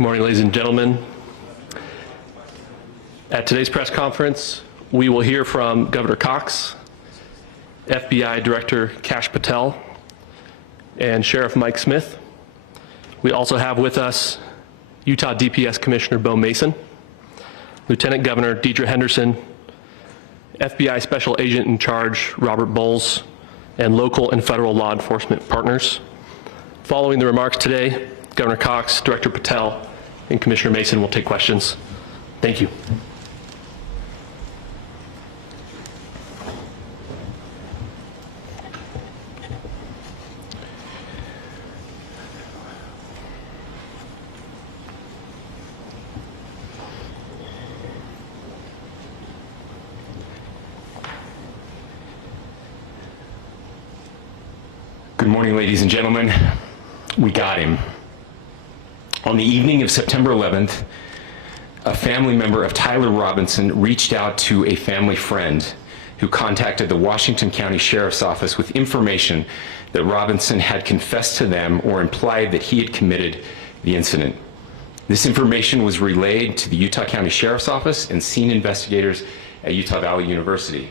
Good morning, ladies and gentlemen. At today's press conference, we will hear from Governor Cox, FBI Director Kash Patel, and Sheriff Mike Smith. We also have with us Utah DPS Commissioner Bo Mason, Lieutenant Governor Deidre Henderson, FBI Special Agent in Charge Robert Bowles, and local and federal law enforcement partners. Following the remarks today, Governor Cox, Director Patel, and Commissioner Mason will take questions. Thank you. Good morning, ladies and gentlemen. We got him. On the evening of September 11th, a family member of Tyler Robinson reached out to a family friend who contacted the Washington County Sheriff's Office with information that Robinson had confessed to them or implied that he had committed the incident. This information was relayed to the Utah County Sheriff's Office and scene investigators at Utah Valley University.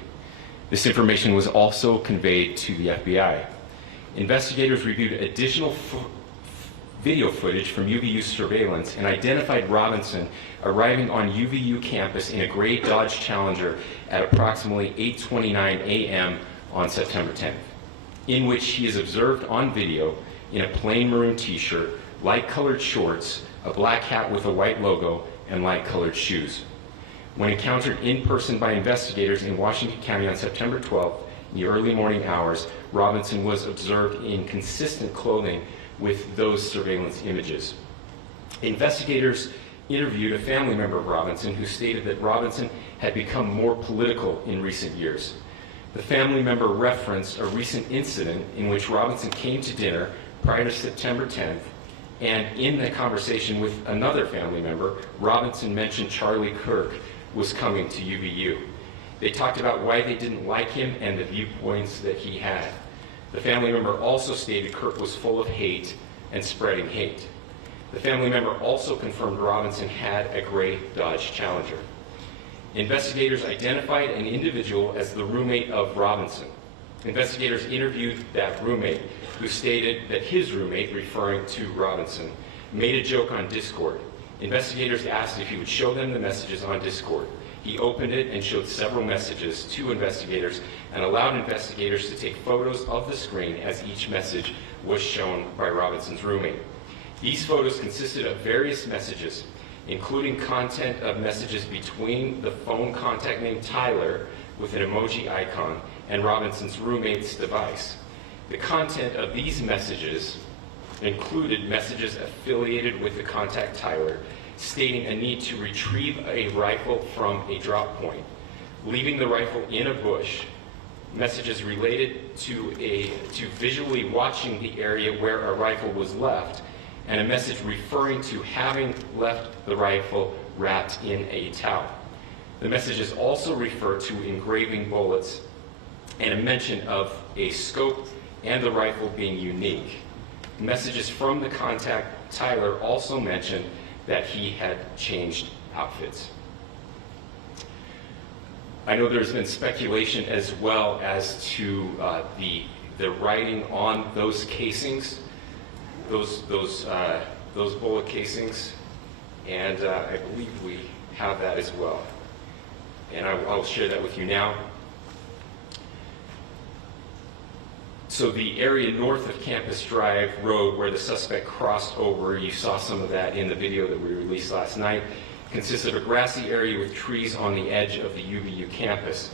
This information was also conveyed to the FBI. Investigators reviewed additional video footage from UVU surveillance and identified Robinson arriving on UVU campus in a gray Dodge Challenger at approximately 8:29 a.m. on September 10th, in which he is observed on video in a plain maroon t-shirt, light-colored shorts, a black hat with a white logo, and light-colored shoes. When encountered in person by investigators in Washington County on September 12th, in the early morning hours, Robinson was observed in consistent clothing with those surveillance images. Investigators interviewed a family member of Robinson who stated that Robinson had become more political in recent years. The family member referenced a recent incident in which Robinson came to dinner prior to September 10th, and in the conversation with another family member, Robinson mentioned Charlie Kirk was coming to UVU. They talked about why they didn't like him and the viewpoints that he had. The family member also stated Kirk was full of hate and spreading hate. The family member also confirmed Robinson had a gray Dodge Challenger. Investigators identified an individual as the roommate of Robinson. Investigators interviewed that roommate, who stated that his roommate, referring to Robinson, made a joke on Discord. Investigators asked if he would show them the messages on Discord. He opened it and showed several messages to investigators and allowed investigators to take photos of the screen as each message was shown by Robinson's roommate. These photos consisted of various messages, including content of messages between the phone contact name Tyler with an emoji icon and Robinson's roommate's device. The content of these messages included messages affiliated with the contact Tyler, stating a need to retrieve a rifle from a drop point, leaving the rifle in a bush, messages related to visually watching the area where a rifle was left, and a message referring to having left the rifle wrapped in a towel. The messages also refer to engraving bullets and a mention of a scope and the rifle being unique. Messages from the contact Tyler also mentioned that he had changed outfits. I know there's been speculation as well as to the writing on those casings, those bullet casings, and I believe we have that as well. And I'll share that with you now. So the area north of Campus Drive Road where the suspect crossed over, you saw some of that in the video that we released last night, consists of a grassy area with trees on the edge of the UVU campus.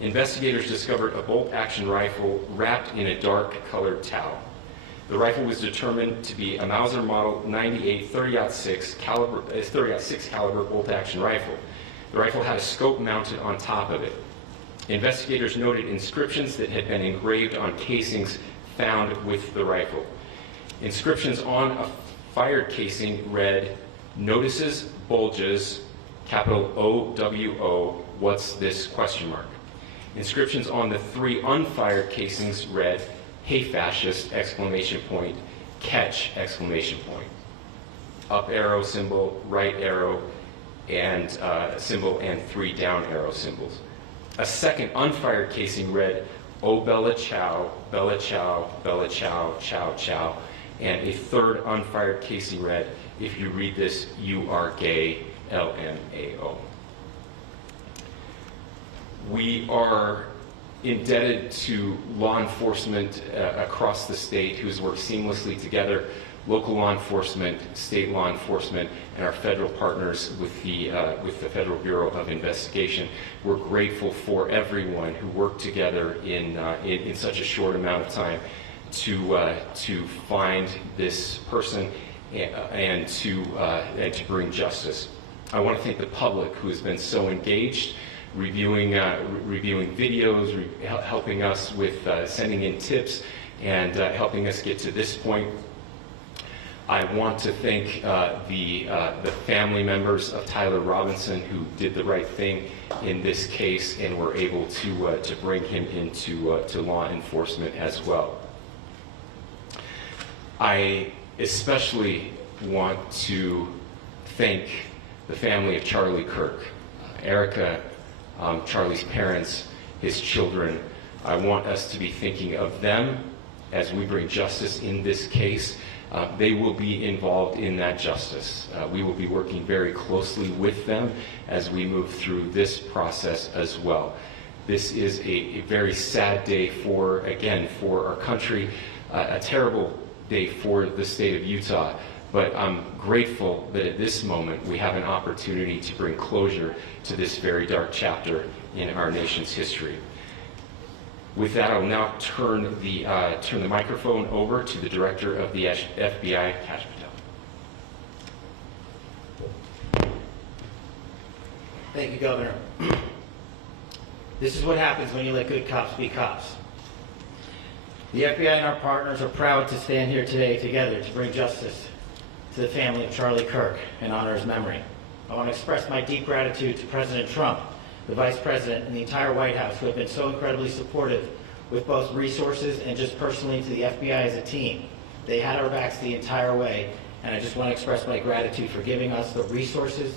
Investigators discovered a bolt-action rifle wrapped in a dark-colored towel. The rifle was determined to be a Mauser Model 98 30-06 caliber bolt-action rifle. The rifle had a scope mounted on top of it. Investigators noted inscriptions that had been engraved on casings found with the rifle. Inscriptions on a fired casing read, "Notices, bulges, capital O-W-O, what's this, question mark." Inscriptions on the 3 unfired casings read, "Hey fascist, exclamation point, catch, exclamation point." up arrow symbol, right arrow, and symbol, and 3 down arrow symbols. A second unfired casing read, "Oh Bella Ciao, Bella Ciao, Bella Ciao, Ciao Ciao." And a third unfired casing read, "If you read this, you are gay, LMAO." We are indebted to law enforcement across the state who has worked seamlessly together, local law enforcement, state law enforcement, and our federal partners with the Federal Bureau of Investigation. We're grateful for everyone who worked together in such a short amount of time to find this person and to bring justice. I want to thank the public who has been so engaged, reviewing videos, helping us with sending in tips, and helping us get to this point. I want to thank the family members of Tyler Robinson who did the right thing in this case and were able to bring him into to law enforcement as well. I especially want to thank the family of Charlie Kirk, Erica, Charlie's parents, his children. I want us to be thinking of them as we bring justice in this case. They will be involved in that justice. We will be working very closely with them as we move through this process as well. This is a very sad day for our country, a terrible day for the state of Utah, but I'm grateful that at this moment we have an opportunity to bring closure to this very dark chapter in our nation's history. With that, I'll now turn the microphone over to the Director of the FBI, Kash Patel. Thank you, Governor. This is what happens when you let good cops be cops. The FBI and our partners are proud to stand here today together to bring justice to the family of Charlie Kirk and honor his memory. I want to express my deep gratitude to President Trump, the Vice President, and the entire White House who have been so incredibly supportive with both resources and just personally to the FBI as a team. They had our backs the entire way, and I just want to express my gratitude for giving us the resources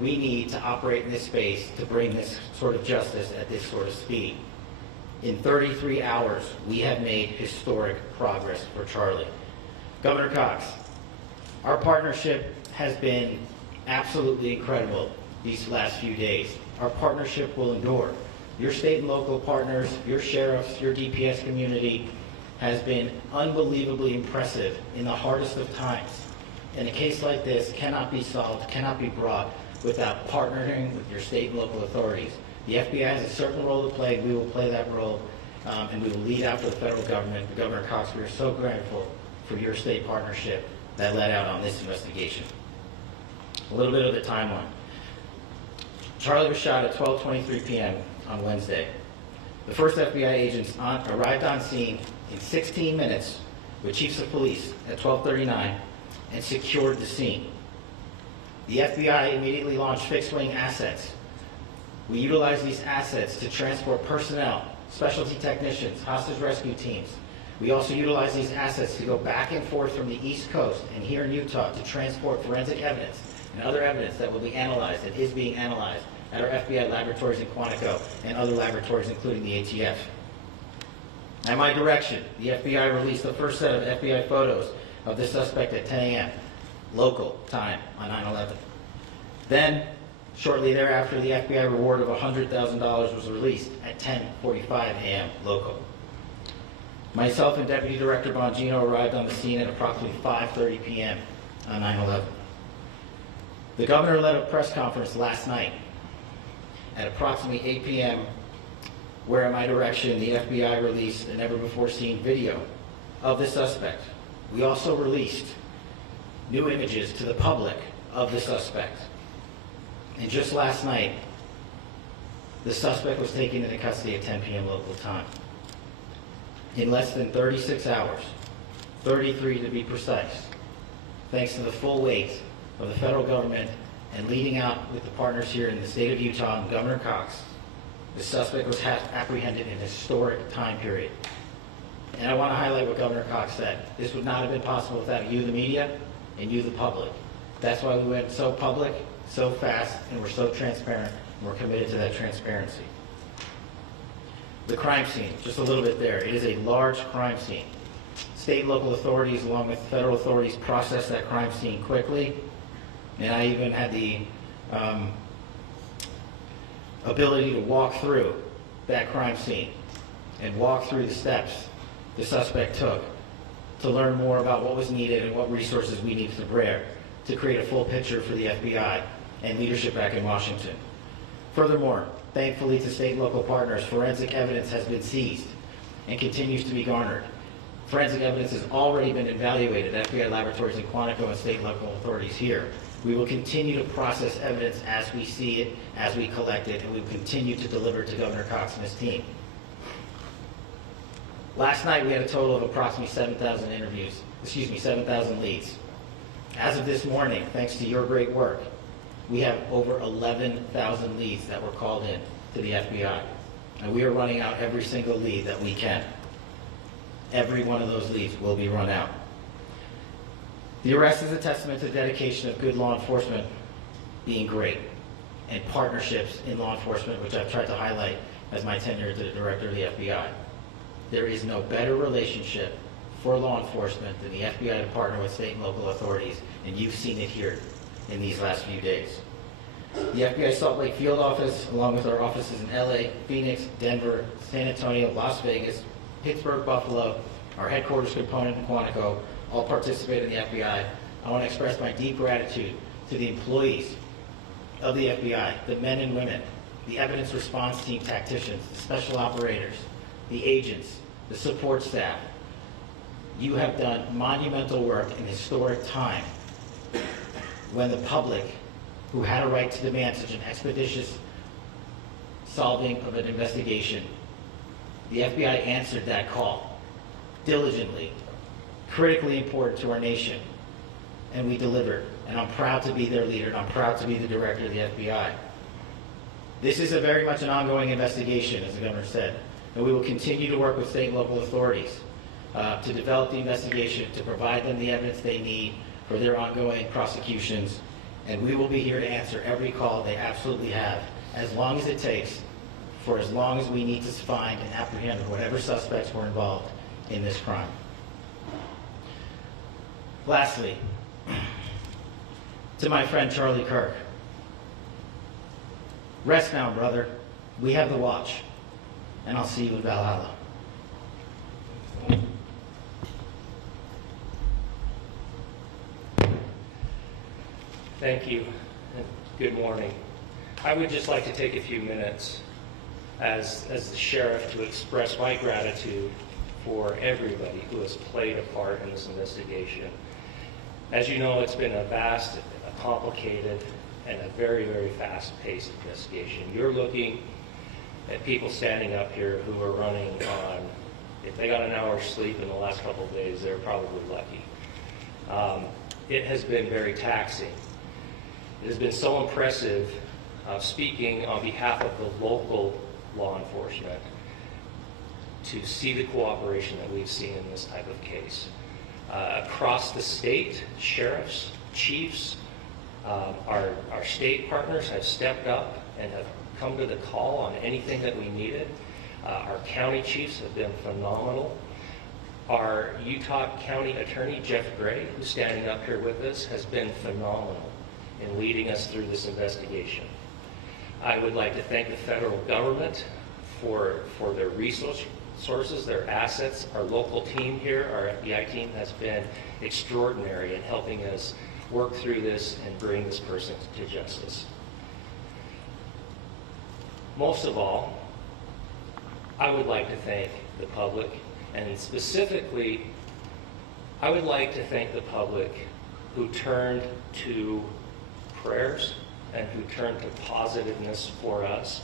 we need to operate in this space to bring this sort of justice at this sort of speed. In 33 hours, we have made historic progress for Charlie. Governor Cox, our partnership has been absolutely incredible these last few days. Our partnership will endure. Your state and local partners, your sheriffs, your DPS community has been unbelievably impressive in the hardest of times. And a case like this cannot be solved, cannot be brought without partnering with your state and local authorities. The FBI has a certain role to play. We will play that role, and we will lead after the federal government. Governor Cox, we are so grateful for your state partnership that led out on this investigation. A little bit of the timeline. Charlie was shot at 12:23 p.m. on Wednesday. The first FBI agents arrived on scene in 16 minutes with chiefs of police at 12:39 and secured the scene. The FBI immediately launched fixed-wing assets. We utilized these assets to transport personnel, specialty technicians, hostage rescue teams. We also utilized these assets to go back and forth from the East Coast and here in Utah to transport forensic evidence and other evidence that will be analyzed and is being analyzed at our FBI laboratories in Quantico and other laboratories, including the ATF. At my direction, the FBI released the first set of FBI photos of the suspect at 10 a.m. local time on 9/11. Then, shortly thereafter, the FBI reward of $100,000 was released at 10:45 a.m. local. Myself and Deputy Director Bongino arrived on the scene at approximately 5:30 p.m. on 9/11. The governor led a press conference last night at approximately 8 p.m., where at my direction, the FBI released a never-before-seen video of the suspect. We also released new images to the public of the suspect. And just last night, the suspect was taken into custody at 10 p.m. local time. In less than 36 hours, 33 to be precise, thanks to the full weight of the federal government and leading out with the partners here in the state of Utah and Governor Cox, the suspect was apprehended in a historic time period. And I want to highlight what Governor Cox said. This would not have been possible without you, the media, and you, the public. That's why we went so public, so fast, and we're so transparent, and we're committed to that transparency. The crime scene, just a little bit there. It is a large crime scene. State and local authorities, along with federal authorities, process that crime scene quickly. And I even had the ability to walk through that crime scene and walk through the steps the suspect took to learn more about what was needed and what resources we needed to bear to create a full picture for the FBI and leadership back in Washington. Furthermore, thankfully to state and local partners, forensic evidence has been seized and continues to be garnered. Forensic evidence has already been evaluated at FBI laboratories in Quantico and state and local authorities here. We will continue to process evidence as we see it, as we collect it, and we will continue to deliver to Governor Cox and his team. Last night we had a total of approximately 7,000 leads. As of this morning, thanks to your great work, we have over 11,000 leads that were called in to the FBI. And we are running out every single lead that we can. Every one of those leads will be run out. The arrest is a testament to the dedication of good law enforcement being great, and partnerships in law enforcement, which I've tried to highlight as my tenure as the director of the FBI. There is no better relationship for law enforcement than the FBI to partner with state and local authorities, and you've seen it here in these last few days. The FBI Salt Lake Field Office, along with our offices in LA, Phoenix, Denver, San Antonio, Las Vegas, Pittsburgh, Buffalo, our headquarters component in Quantico, all participate in the FBI. I want to express my deep gratitude to the employees of the FBI, the men and women, the evidence response team tacticians, the special operators, the agents, the support staff. You have done monumental work in historic time when the public, who had a right to demand such an expeditious solving of an investigation, the FBI answered that call diligently, critically important to our nation, and we delivered. And I'm proud to be their leader, and I'm proud to be the director of the FBI. This is very much an ongoing investigation, as the governor said, and we will continue to work with state and local authorities to develop the investigation, to provide them the evidence they need for their ongoing prosecutions, and we will be here to answer every call they absolutely have, as long as it takes, for as long as we need to find and apprehend whatever suspects were involved in this crime. Lastly, to my friend Charlie Kirk, rest now, brother. We have the watch, and I'll see you in Valhalla. Thank you, and good morning. I would just like to take a few minutes as the sheriff to express my gratitude for everybody who has played a part in this investigation. As you know, it's been a vast, a complicated, and a very, very fast-paced investigation. You're looking at people standing up here who are running on, if they got an hour's sleep in the last couple of days, they're probably lucky. It has been very taxing. It has been so impressive speaking on behalf of the local law enforcement to see the cooperation that we've seen in this type of case. Across the state, sheriffs, chiefs, our state partners have stepped up and have come to the call on anything that we needed. Our county chiefs have been phenomenal. Our Utah County Attorney, Jeff Gray, who's standing up here with us, has been phenomenal in leading us through this investigation. I would like to thank the federal government for their resources, their assets. Our local team here, our FBI team, has been extraordinary in helping us work through this and bring this person to justice. Most of all, I would like to thank the public, and specifically, I would like to thank the public who turned to prayers and who turned to positiveness for us.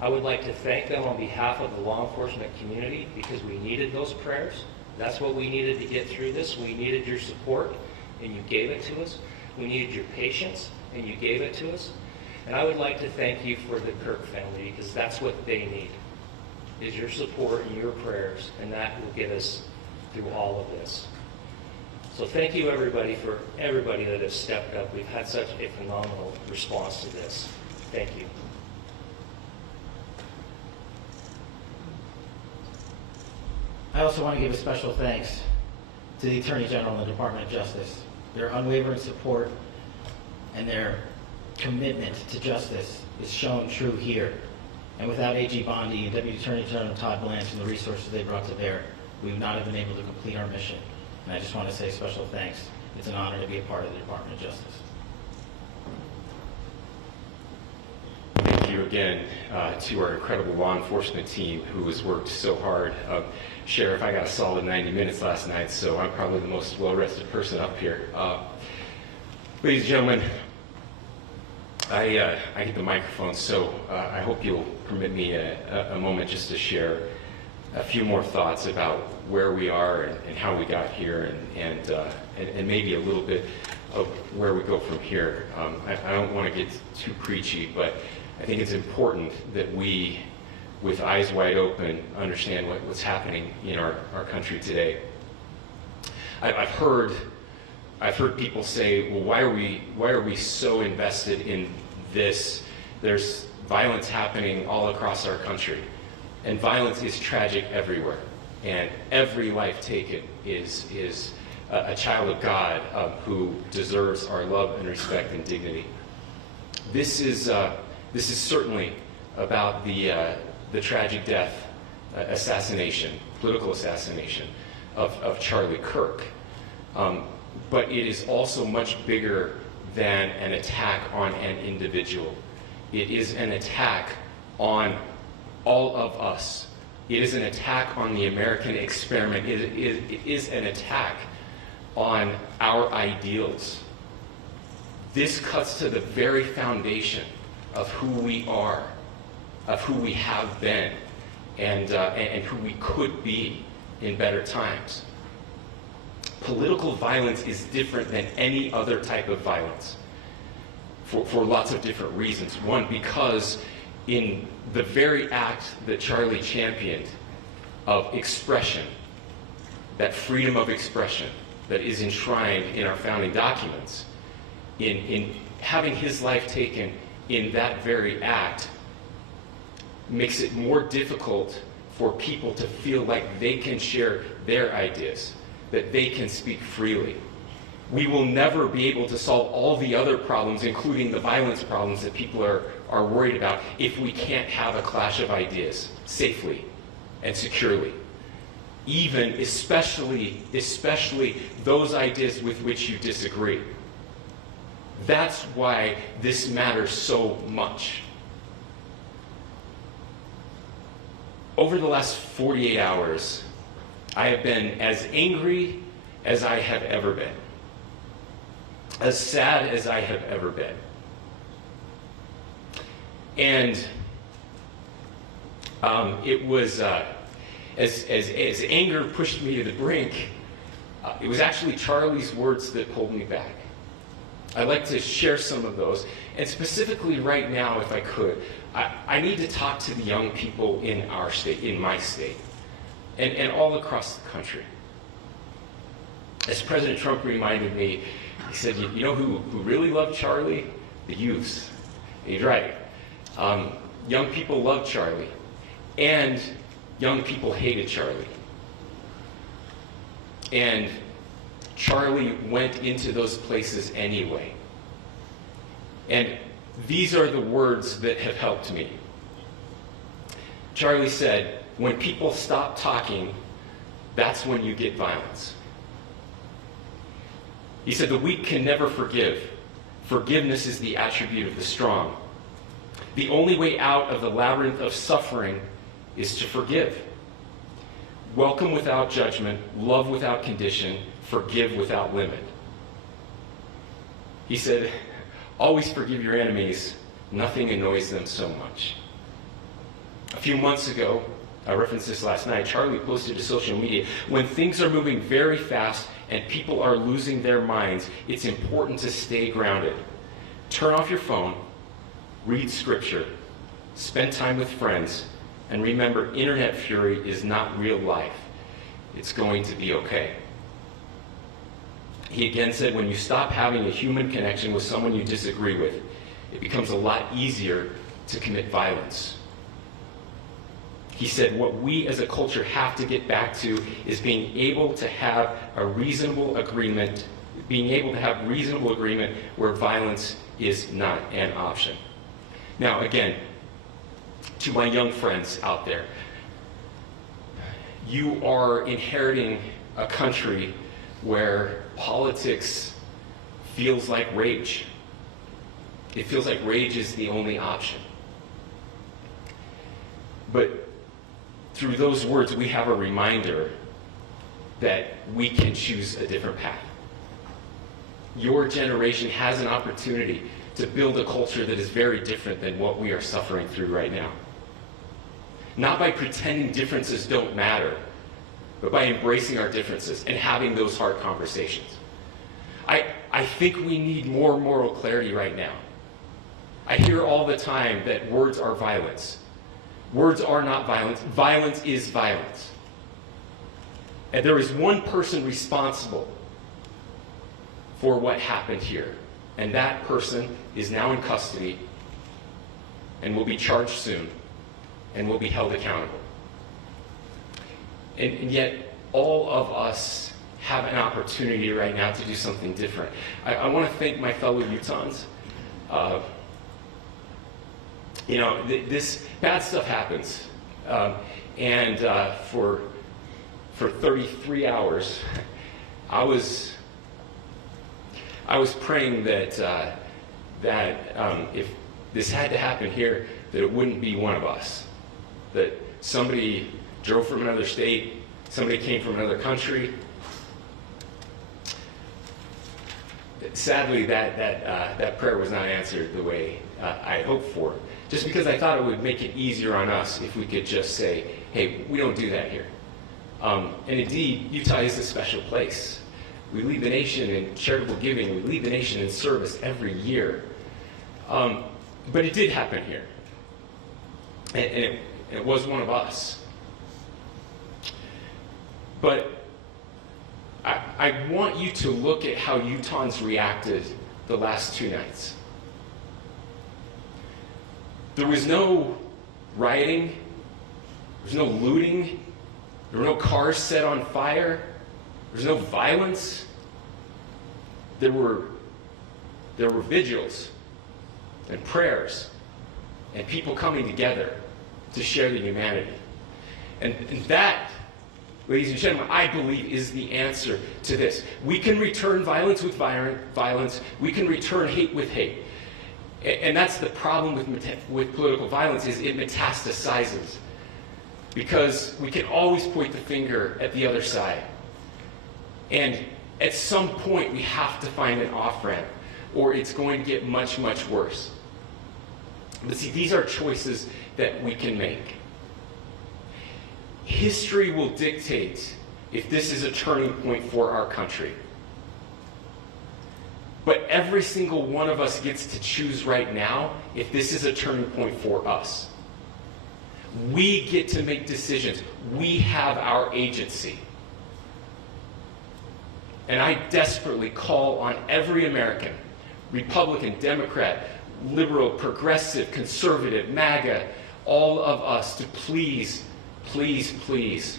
I would like to thank them on behalf of the law enforcement community, because we needed those prayers. That's what we needed to get through this. We needed your support, and you gave it to us. We needed your patience, and you gave it to us. And I would like to thank you for the Kirk family, because that's what they need, is your support and your prayers, and that will get us through all of this. So thank you everybody for everybody that has stepped up. We've had such a phenomenal response to this. Thank you. I also want to give a special thanks to the Attorney General and the Department of Justice. Their unwavering support and their commitment to justice is shown true here. And without AG Bondi and Deputy Attorney General Todd Blanche and the resources they brought to bear, we would not have been able to complete our mission. And I just want to say special thanks. It's an honor to be a part of the Department of Justice. Thank you again to our incredible law enforcement team who has worked so hard. Sheriff, I got a solid 90 minutes last night, so I'm probably the most well-rested person up here. Ladies and gentlemen, I get the microphone, so I hope you'll permit me a moment just to share a few more thoughts about where we are and how we got here, and maybe a little bit of where we go from here. I don't want to get too preachy, but I think it's important that we, with eyes wide open, understand what's happening in our country today. I've heard people say, well, why are we so invested in this? There's violence happening all across our country, and violence is tragic everywhere, and every life taken is a child of God who deserves our love and respect and dignity. This is certainly about the tragic death, political assassination of Charlie Kirk. But it is also much bigger than an attack on an individual. It is an attack on all of us. It is an attack on the American experiment. It is an attack on our ideals. This cuts to the very foundation of who we are, of who we have been, and who we could be in better times. Political violence is different than any other type of violence for lots of different reasons. One, because in the very act that Charlie championed of expression, that freedom of expression that is enshrined in our founding documents, in having his life taken in that very act, makes it more difficult for people to feel like they can share their ideas, that they can speak freely. We will never be able to solve all the other problems, including the violence problems that people are worried about, if we can't have a clash of ideas safely and securely. Even, especially those ideas with which you disagree. That's why this matters so much. Over the last 48 hours, I have been as angry as I have ever been, as sad as I have ever been. And it was, as anger pushed me to the brink, it was actually Charlie's words that pulled me back. I'd like to share some of those, and specifically right now, if I could, I need to talk to the young people in our state, in my state, and all across the country. As President Trump reminded me, he said, you know who really loved Charlie? The youths. And he's right. Young people loved Charlie, and young people hated Charlie. And Charlie went into those places anyway. And these are the words that have helped me. Charlie said, when people stop talking, that's when you get violence. He said, the weak can never forgive. Forgiveness is the attribute of the strong. The only way out of the labyrinth of suffering is to forgive. Welcome without judgment, love without condition, forgive without limit. He said, always forgive your enemies. Nothing annoys them so much. A few months ago, I referenced this last night, Charlie posted to social media, when things are moving very fast and people are losing their minds, it's important to stay grounded. Turn off your phone, read scripture, spend time with friends, and remember, internet fury is not real life. It's going to be okay. He again said, when you stop having a human connection with someone you disagree with, it becomes a lot easier to commit violence. He said, what we as a culture have to get back to is being able to have a reasonable agreement, where violence is not an option. Now, again, to my young friends out there, you are inheriting a country where politics feels like rage. It feels like rage is the only option. But through those words, we have a reminder that we can choose a different path. Your generation has an opportunity to build a culture that is very different than what we are suffering through right now. Not by pretending differences don't matter, but by embracing our differences and having those hard conversations. I think we need more moral clarity right now. I hear all the time that words are violence. Words are not violence. Violence is violence. And there is one person responsible for what happened here. And that person is now in custody and will be charged soon and will be held accountable. And yet, all of us have an opportunity right now to do something different. I want to thank my fellow Utahns. This bad stuff happens. For 33 hours, I was praying that if this had to happen here, that it wouldn't be one of us. That somebody drove from another state, somebody came from another country. Sadly, that prayer was not answered the way I hoped for. Just because I thought it would make it easier on us if we could just say, hey, we don't do that here. And indeed, Utah is a special place. We lead the nation in charitable giving. We lead the nation in service every year. But it did happen here. And it was one of us. But I want you to look at how Utahns reacted the last 2 nights. There was no rioting. There was no looting. There were no cars set on fire. There was no violence. There were vigils and prayers and people coming together to share the humanity. And that, ladies and gentlemen, I believe is the answer to this. We can return violence with violence. We can return hate with hate. And that's the problem with political violence, is it metastasizes. Because we can always point the finger at the other side. And at some point, we have to find an off-ramp, or it's going to get much, much worse. But see, these are choices that we can make. History will dictate if this is a turning point for our country. But every single one of us gets to choose right now if this is a turning point for us. We get to make decisions. We have our agency. And I desperately call on every American, Republican, Democrat, liberal, progressive, conservative, MAGA, all of us to please, please, please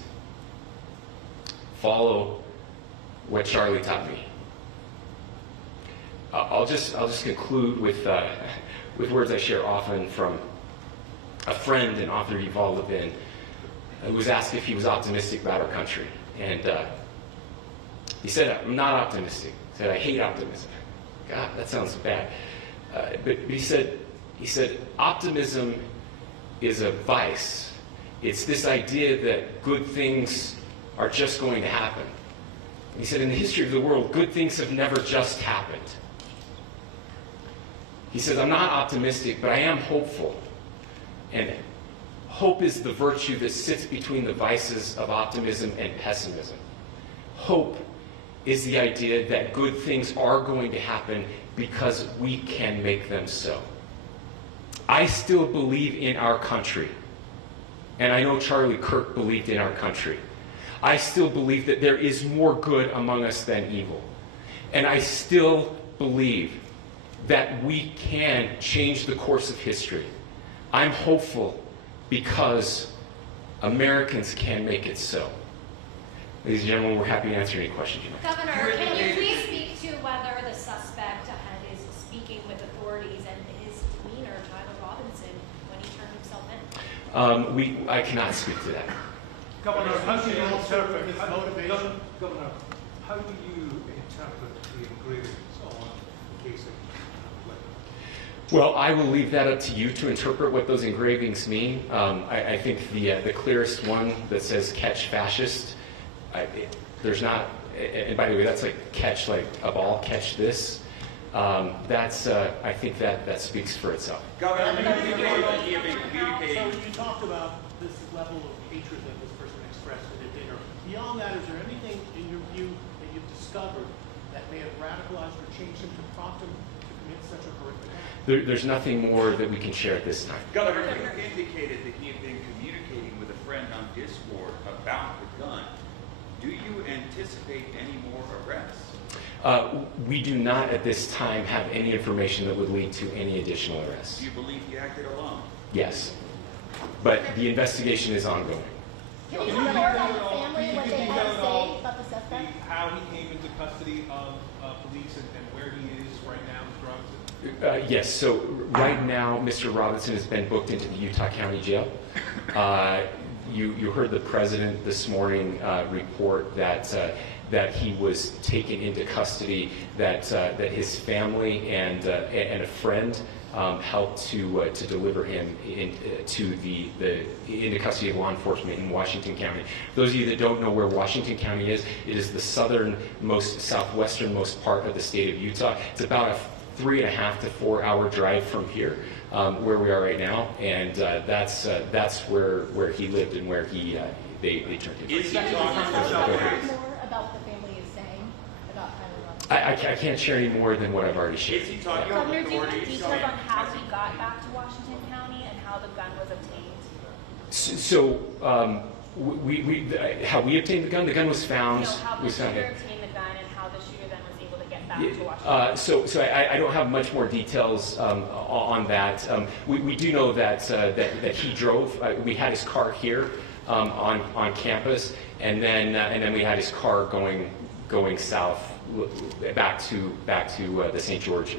follow what Charlie taught me. I'll just conclude with words I share often from a friend and author, Yuval Levin, who was asked if he was optimistic about our country. And he said, I'm not optimistic. He said, I hate optimism. God, that sounds bad. But he said, optimism is a vice. It's this idea that good things are just going to happen. He said, in the history of the world, good things have never just happened. He says, I'm not optimistic, but I am hopeful. And hope is the virtue that sits between the vices of optimism and pessimism. Hope is the idea that good things are going to happen because we can make them so. I still believe in our country. And I know Charlie Kirk believed in our country. I still believe that there is more good among us than evil. And I still believe that we can change the course of history. I'm hopeful because Americans can make it so. Ladies and gentlemen, we're happy to answer any questions you have. Governor, can you please speak to whether the suspect is speaking with authorities and his demeanor, Tyler Robinson, when he turned himself in? I cannot speak to that. Governor, how do you interpret his motivation? Governor, how do you interpret the engravings on the casing? Well, I will leave that up to you to interpret what those engravings mean. I think the clearest one that says "catch fascist," there's not, and by the way, that's like catch like a ball, catch this. I think that speaks for itself. Governor, you communicating. So you talked about this level of hatred that this person expressed at a dinner. Beyond that, is there anything in your view that you've discovered that may have radicalized or changed him to prompt him to commit such a horrific act? There's nothing more that we can share at this time. Governor, you indicated that he had been communicating with a friend on Discord about the gun. Do you anticipate any more arrests? We do not at this time have any information that would lead to any additional arrests. Do you believe he acted alone? Yes. But the investigation is ongoing. Can you talk more about the family, what they had to say about the suspect? How he came into custody of police and where he is right now with drugs? Yes, so right now, Mr. Robinson has been booked into the Utah County Jail. You heard the president this morning report that he was taken into custody, that his family and a friend helped to deliver him into custody of law enforcement in Washington County. Those of you that don't know where Washington County is, it is the southernmost, southwesternmost part of the state of Utah. It's about a 3.5 to 4 hour drive from here, where we are right now, and that's where he lived and where they turned him. Is he Can you talking tell us to more about what the family is saying about Tyler Robinson? I can't share any more than what I've already shared. Is he talking Governor, with do you have authorities? details on how he got back to Washington County and how the gun was obtained? So, how we obtained the gun? The gun was found. No, how the was found. shooter obtained the gun and how the shooter then was able to get back to Washington. So I don't have much more details on that. We do know that he drove. We had his car here on campus, and then we had his car going south back to the St. George.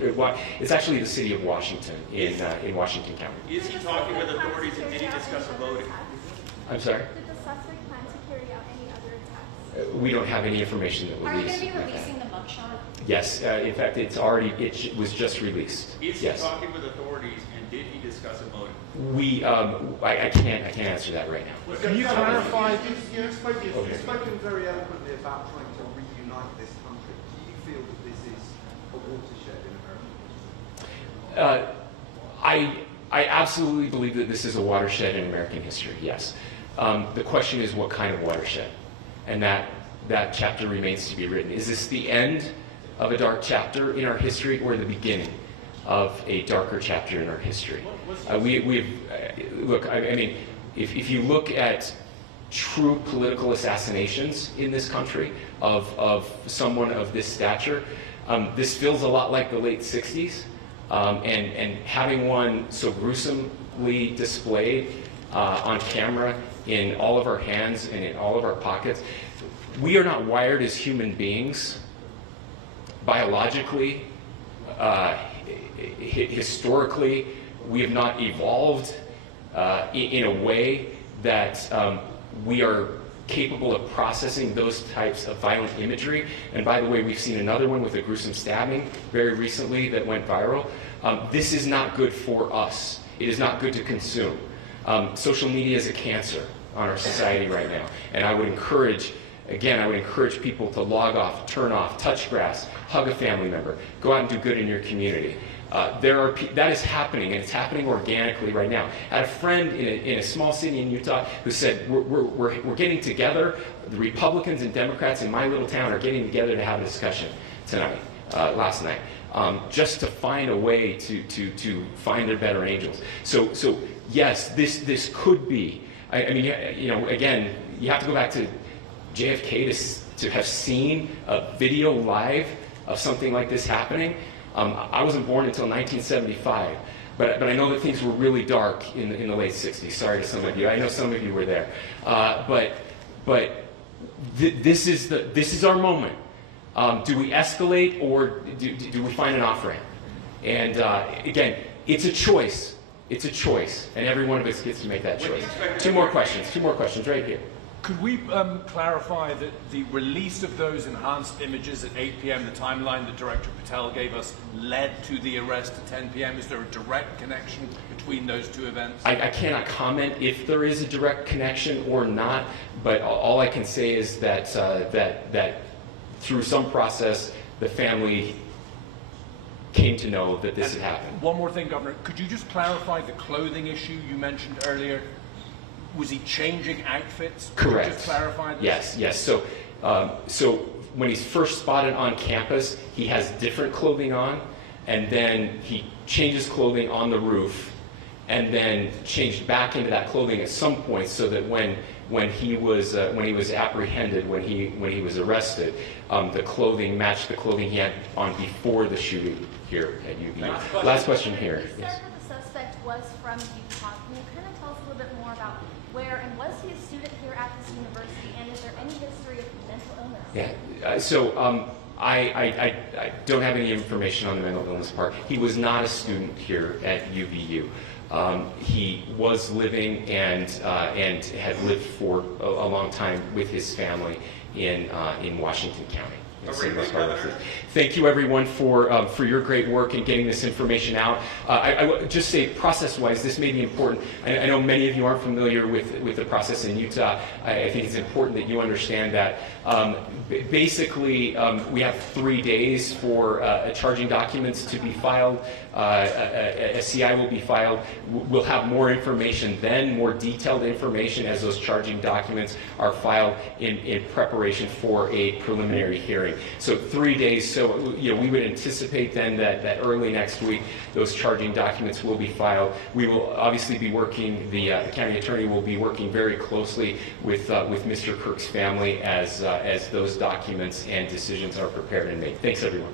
It's actually the city of Washington in Washington County. Is he talking with authorities and did he discuss a voting? I'm sorry. Did the suspect plan to carry out any other attacks? We don't have any information that Are you release. going to be releasing the mugshot? Yes, in fact, it was just released. Is he Yes. talking with authorities and did he discuss a motive? I can't answer that right now. Can you clarify? You've spoken very eloquently about trying to reunite this country. Do you feel that this is a watershed in American history? I absolutely believe that this is a watershed in American history, yes. The question is what kind of watershed? And that chapter remains to be written. Is this the end of a dark chapter in our history or the beginning of a darker chapter in our history? Look, I mean, if you look at true political assassinations in this country of someone of this stature, this feels a lot like the late 60s. And having one so gruesomely displayed on camera in all of our hands and in all of our pockets, we are not wired as human beings biologically, historically. We have not evolved in a way that we are capable of processing those types of violent imagery. And by the way, we've seen another one with a gruesome stabbing very recently that went viral. This is not good for us. It is not good to consume. Social media is a cancer on our society right now. And I would encourage people to log off, turn off, touch grass, hug a family member, go out and do good in your community. That is happening, and it's happening organically right now. I had a friend in a small city in Utah who said, we're getting together, the Republicans and Democrats in my little town are getting together to have a discussion last night, just to find a way to find their better angels. So yes, this could be, I mean, again, you have to go back to JFK to have seen a video live of something like this happening. I wasn't born until 1975, but I know that things were really dark in the late 60s. Sorry to some of you. I know some of you were there. This is our moment. Do we escalate, or do we find an off-ramp? And again, it's a choice. It's a choice, and every one of us gets to make that choice. Two more questions right here. Could we clarify that the release of those enhanced images at 8 p.m., the timeline that Director Patel gave us, led to the arrest at 10 p.m.? Is there a direct connection between those two events? I cannot comment if there is a direct connection or not, but all I can say is that that through some process, the family came to know that this had happened. One more thing, Governor. Could you just clarify the clothing issue you mentioned earlier? Was he changing outfits? Correct. Could you just clarify this? Yes. So when he's first spotted on campus, he has different clothing on, and then he changes clothing on the roof, and then changed back into that clothing at some point, so that when he was apprehended, when he was arrested, the clothing matched the clothing he had on before the shooting here at UVU. Last question here. You said that the suspect was from Utah. Can you kind of tell us a little bit more about where, and was he a student here at this university, and is there any history of mental illness? Yeah. So I don't have any information on the mental illness part. He was not a student here at UVU. He was living and had lived for a long time with his family in Washington County. Thank you, everyone, for your great work in getting this information out. I would just say, process-wise, this may be important. I know many of you aren't familiar with the process in Utah. I think it's important that you understand that. Basically, we have 3 days for charging documents to be filed. A CI will be filed. We'll have more information then, more detailed information as those charging documents are filed in preparation for a preliminary hearing. So 3 days. So we would anticipate then that early next week those charging documents will be filed. We will obviously be working. The county attorney will be working very closely with Mr. Kirk's family as those documents and decisions are prepared and made. Thanks, everyone.